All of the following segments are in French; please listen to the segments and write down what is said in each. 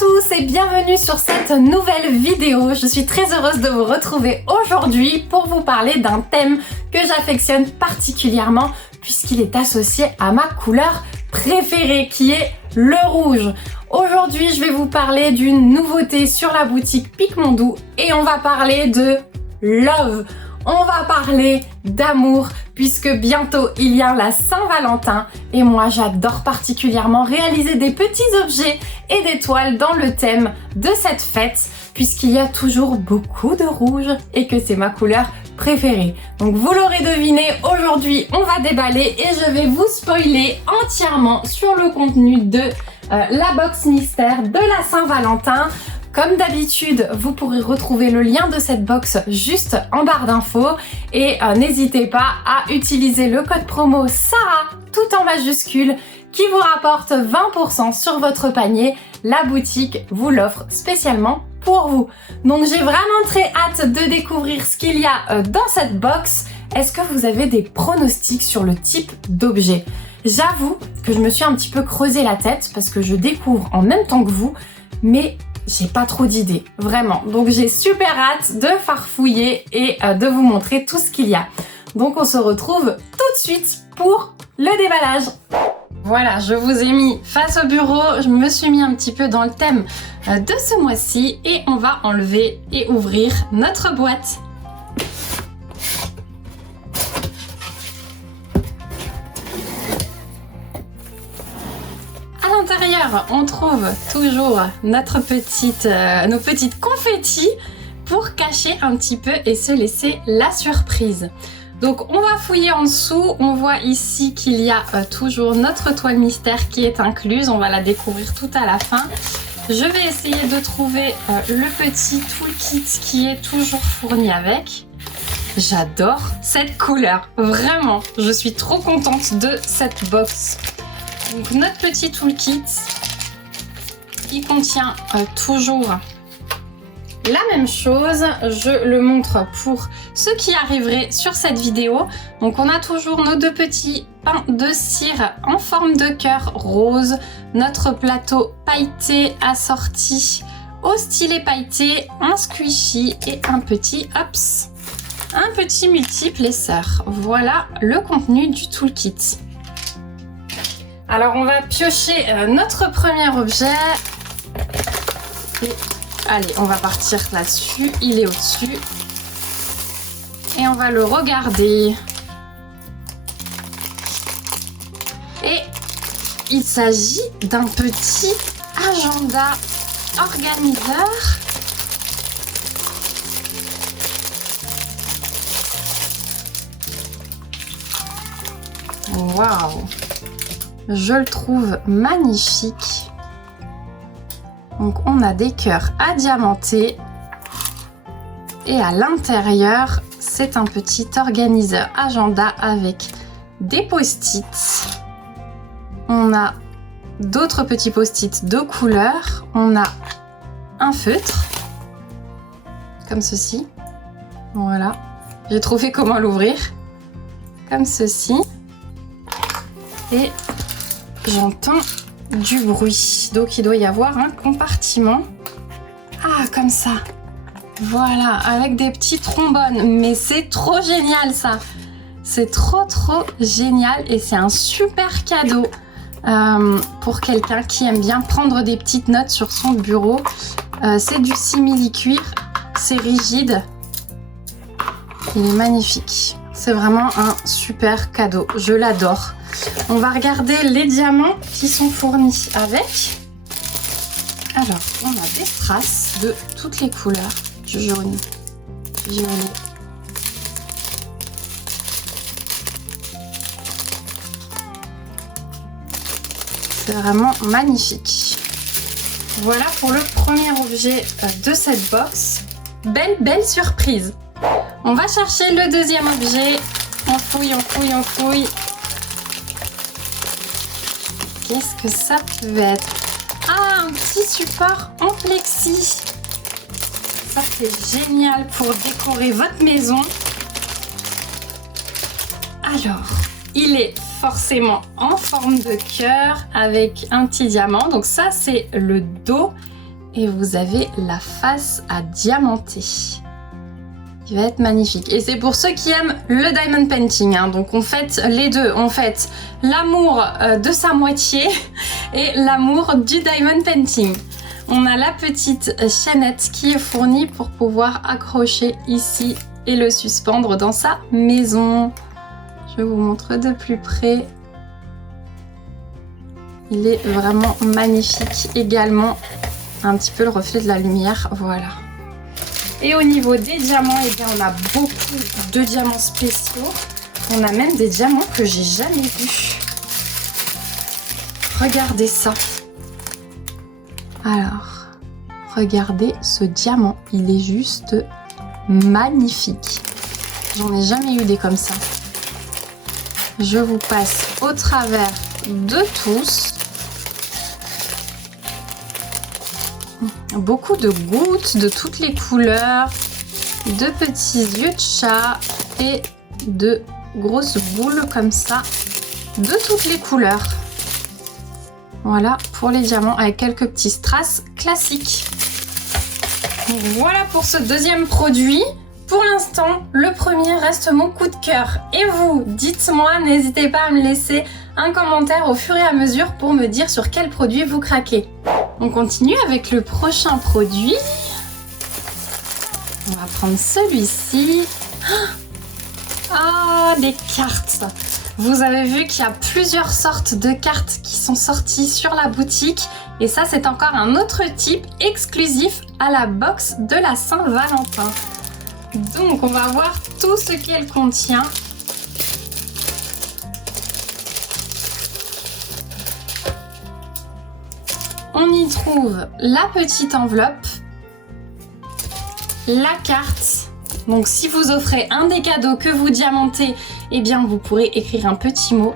tous et bienvenue sur cette nouvelle vidéo. Je suis très heureuse de vous retrouver aujourd'hui pour vous parler d'un thème que j'affectionne particulièrement puisqu'il est associé à ma couleur préférée qui est le rouge. Aujourd'hui, je vais vous parler d'une nouveauté sur la boutique Pique Mon Doux et on va parler de love. On va parler d'amour puisque bientôt il y a la Saint-Valentin et moi j'adore particulièrement réaliser des petits objets et des toiles dans le thème de cette fête puisqu'il y a toujours beaucoup de rouge et que c'est ma couleur préférée. Donc vous l'aurez deviné, aujourd'hui on va déballer et je vais vous spoiler entièrement sur le contenu de la box mystère de la Saint-Valentin. Comme d'habitude, vous pourrez retrouver le lien de cette box juste en barre d'infos et n'hésitez pas à utiliser le code promo SARAH tout en majuscule qui vous rapporte 20% sur votre panier. La boutique vous l'offre spécialement pour vous. Donc j'ai vraiment très hâte de découvrir ce qu'il y a dans cette box. Est-ce que vous avez des pronostics sur le type d'objet? J'avoue que je me suis un petit peu creusé la tête parce que je découvre en même temps que vous, mais j'ai pas trop d'idées, vraiment. Donc j'ai super hâte de farfouiller et de vous montrer tout ce qu'il y a. Donc on se retrouve tout de suite pour le déballage. Voilà, je vous ai mis face au bureau, je me suis mis un petit peu dans le thème de ce mois-ci et on va enlever et ouvrir notre boîte. À l'intérieur, on trouve toujours nos petites confettis pour cacher un petit peu et se laisser la surprise. Donc on va fouiller en dessous, on voit ici qu'il y a toujours notre toile mystère qui est incluse, on va la découvrir tout à la fin. Je vais essayer de trouver le petit toolkit qui est toujours fourni avec. J'adore cette couleur, vraiment, je suis trop contente de cette box. Donc notre petit toolkit, il contient toujours la même chose. Je le montre pour ceux qui arriveraient sur cette vidéo. Donc on a toujours nos deux petits pains de cire en forme de cœur rose, notre plateau pailleté assorti au stylet pailleté, un squishy et un petit multiple essor. Voilà le contenu du toolkit. Alors on va piocher notre premier objet et allez, on va partir là-dessus, il est au-dessus et on va le regarder. Et il s'agit d'un petit agenda organiseur. Waouh! Je le trouve magnifique. Donc on a des cœurs adiamantés et à l'intérieur c'est un petit organiseur agenda avec des post-it. On a d'autres petits post-it de couleur. On a un feutre comme ceci. Voilà. J'ai trouvé comment l'ouvrir comme ceci. Et j'entends du bruit, donc il doit y avoir un compartiment. Ah, comme ça. Voilà, avec des petits trombones. Mais c'est trop génial ça. C'est trop génial et c'est un super cadeau pour quelqu'un qui aime bien prendre des petites notes sur son bureau. C'est du simili-cuir, c'est rigide. Il est magnifique. C'est vraiment un super cadeau, je l'adore. On va regarder les diamants qui sont fournis avec. Alors, on a des strass de toutes les couleurs. Jaune, violet. C'est vraiment magnifique. Voilà pour le premier objet de cette box. Belle surprise. On va chercher le deuxième objet. On fouille. Qu'est-ce que ça peut être? Ah, un petit support en plexi. Ça, c'est génial pour décorer votre maison. Alors, il est forcément en forme de cœur avec un petit diamant. Donc ça, c'est le dos Et vous avez la face à diamanter. Qui va être magnifique. Et c'est pour ceux qui aiment le diamond painting. Hein. Donc on fait les deux. On fait l'amour de sa moitié et l'amour du diamond painting. On a la petite chaînette qui est fournie pour pouvoir accrocher ici et le suspendre dans sa maison. Je vous montre de plus près. Il est vraiment magnifique également. Un petit peu le reflet de la lumière, voilà. Et au niveau des diamants, eh bien, on a beaucoup de diamants spéciaux. On a même des diamants que j'ai jamais vus. Regardez ça. Alors, regardez ce diamant. Il est juste magnifique. J'en ai jamais eu des comme ça. Je vous passe au travers de tous. Beaucoup de gouttes de toutes les couleurs, de petits yeux de chat et de grosses boules comme ça, de toutes les couleurs. Voilà pour les diamants avec quelques petits strass classiques. Donc voilà pour ce deuxième produit. Pour l'instant, le premier reste mon coup de cœur. Et vous, dites-moi, n'hésitez pas à me laisser un commentaire au fur et à mesure pour me dire sur quel produit vous craquez. On continue avec le prochain produit. On va prendre celui-ci. Ah, des cartes. Vous avez vu qu'il y a plusieurs sortes de cartes qui sont sorties sur la boutique. Et ça, c'est encore un autre type exclusif à la box de la Saint-Valentin. Donc, on va voir tout ce qu'elle contient. On y trouve la petite enveloppe, la carte. Donc, si vous offrez un des cadeaux que vous diamantez, eh bien, vous pourrez écrire un petit mot.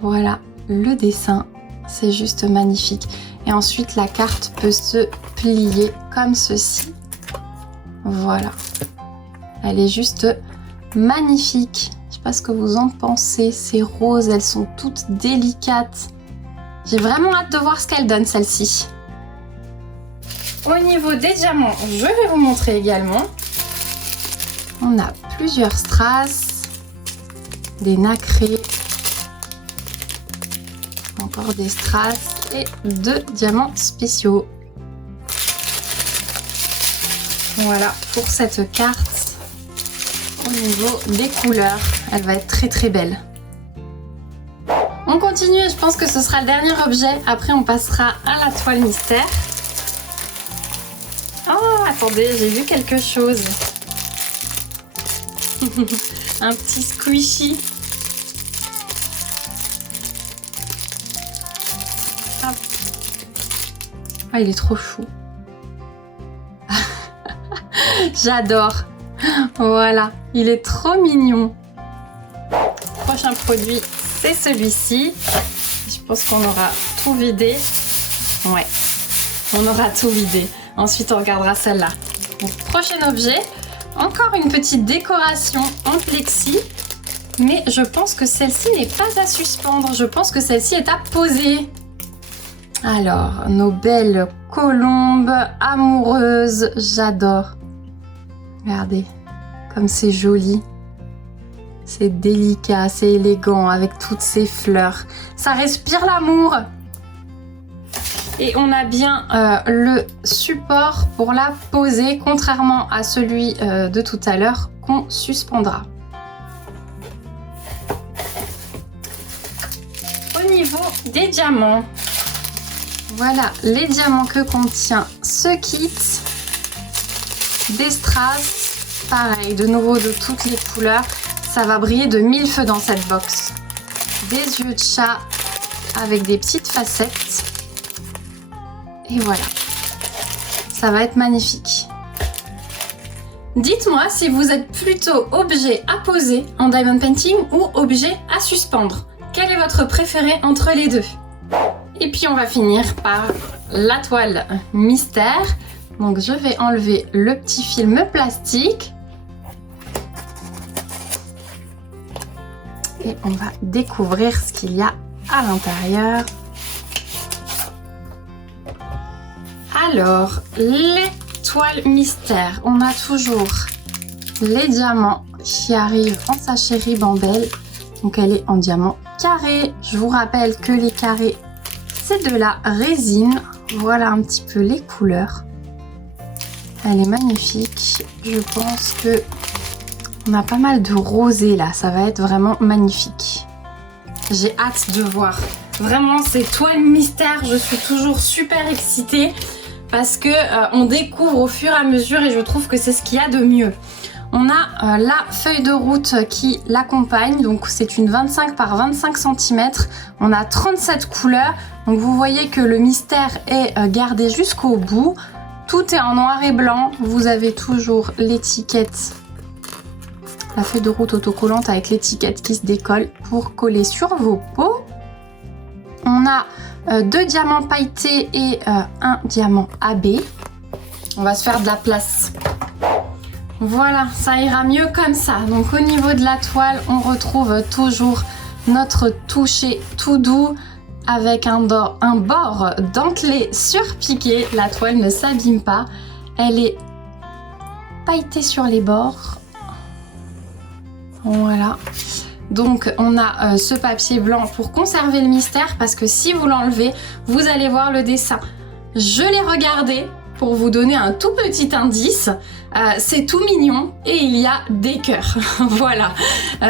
Voilà, le dessin, c'est juste magnifique. Et ensuite, la carte peut se plier comme ceci. Voilà, elle est juste magnifique. Je ne sais pas ce que vous en pensez. Ces roses, elles sont toutes délicates. J'ai vraiment hâte de voir ce qu'elle donne, celle-ci. Au niveau des diamants, je vais vous montrer également. On a plusieurs strass, des nacrés, encore des strass et 2 diamants spéciaux. Voilà pour cette carte. Au niveau des couleurs, elle va être très très belle. On continue et je pense que ce sera le dernier objet. Après, on passera à la toile mystère. Oh, attendez, j'ai vu quelque chose. Un petit squishy. Hop. Ah, il est trop chou. J'adore. Voilà, il est trop mignon. Prochain produit, c'est celui-ci. Je pense qu'on aura tout vidé. Ouais, on aura tout vidé. Ensuite, on regardera celle-là. Donc, prochain objet, encore une petite décoration en plexi. Mais je pense que celle-ci n'est pas à suspendre. Je pense que celle-ci est à poser. Alors, nos belles colombes amoureuses. J'adore. Regardez, comme c'est joli. C'est délicat, c'est élégant avec toutes ces fleurs. Ça respire l'amour. Et on a bien le support pour la poser, contrairement à celui de tout à l'heure qu'on suspendra. Au niveau des diamants, voilà les diamants que contient ce kit. Des strass, pareil, de nouveau de toutes les couleurs. Ça va briller de mille feux dans cette box. Des yeux de chat avec des petites facettes. Et voilà. Ça va être magnifique. Dites-moi si vous êtes plutôt objet à poser en diamond painting ou objet à suspendre. Quel est votre préféré entre les deux? Et puis on va finir par la toile mystère. Donc je vais enlever le petit film plastique. Et on va découvrir ce qu'il y a à l'intérieur. Alors, les toiles mystères. On a toujours les diamants qui arrivent en sachet ribambelle. Donc elle est en diamant carré. Je vous rappelle que les carrés, c'est de la résine. Voilà un petit peu les couleurs. Elle est magnifique. Je pense que on a pas mal de rosé là. Ça va être vraiment magnifique. J'ai hâte de voir. Vraiment, ces toiles mystères, je suis toujours super excitée parce que on découvre au fur et à mesure et je trouve que c'est ce qu'il y a de mieux. On a la feuille de route qui l'accompagne, donc c'est une 25 par 25 cm. On a 37 couleurs, donc vous voyez que le mystère est gardé jusqu'au bout. Tout est en noir et blanc, vous avez toujours l'étiquette, la feuille de route autocollante avec l'étiquette qui se décolle pour coller sur vos peaux. On a 2 diamants pailletés et un diamant AB. On va se faire de la place. Voilà, ça ira mieux comme ça. Donc au niveau de la toile, on retrouve toujours notre toucher tout doux avec un bord dentelé surpiqué. La toile ne s'abîme pas. Elle est pailletée sur les bords. Voilà. Donc on a ce papier blanc pour conserver le mystère parce que si vous l'enlevez, vous allez voir le dessin. Je l'ai regardé pour vous donner un tout petit indice. C'est tout mignon et il y a des cœurs. Voilà.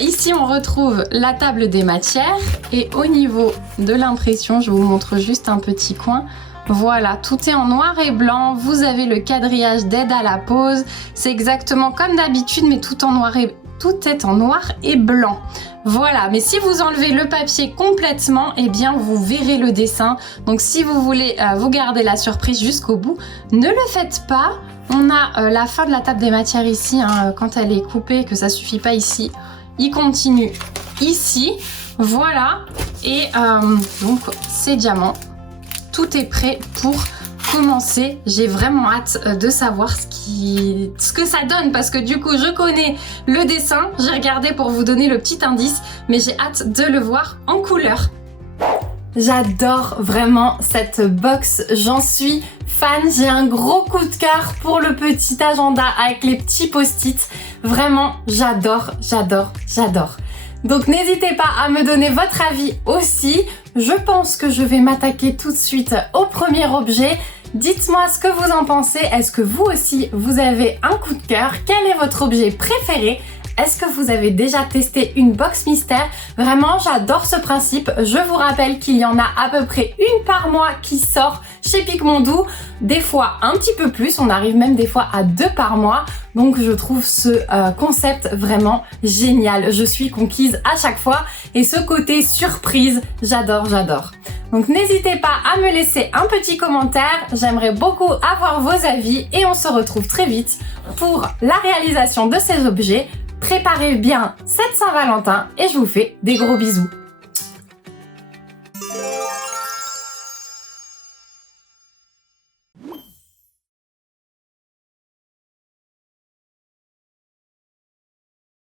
Ici on retrouve la table des matières et au niveau de l'impression, je vous montre juste un petit coin. Voilà, tout est en noir et blanc. Vous avez le quadrillage d'aide à la pose. C'est exactement comme d'habitude mais tout est en noir et blanc. Voilà, mais si vous enlevez le papier complètement, eh bien vous verrez le dessin. Donc si vous voulez vous garder la surprise jusqu'au bout, ne le faites pas. On a la fin de la table des matières ici, hein, quand elle est coupée, que ça suffit pas ici. Il continue ici. Voilà, et donc ces diamants, tout est prêt pour commencer. J'ai vraiment hâte de savoir ce que ça donne parce que du coup je connais le dessin, j'ai regardé pour vous donner le petit indice, mais j'ai hâte de le voir en couleur. J'adore vraiment cette box, j'en suis fan, j'ai un gros coup de cœur pour le petit agenda avec les petits post-it. Vraiment, j'adore, j'adore, j'adore. Donc n'hésitez pas à me donner votre avis aussi. Je pense que je vais m'attaquer tout de suite au premier objet. Dites-moi ce que vous en pensez. Est-ce que vous aussi, vous avez un coup de cœur? Quel est votre objet préféré? Est-ce que vous avez déjà testé une box mystère? Vraiment, j'adore ce principe. Je vous rappelle qu'il y en a à peu près une par mois qui sort chez Picmondou. Des fois un petit peu plus, on arrive même des fois à 2 par mois. Donc je trouve ce concept vraiment génial. Je suis conquise à chaque fois et ce côté surprise, j'adore, j'adore. Donc n'hésitez pas à me laisser un petit commentaire, j'aimerais beaucoup avoir vos avis et on se retrouve très vite pour la réalisation de ces objets. Préparez bien cette Saint-Valentin et je vous fais des gros bisous.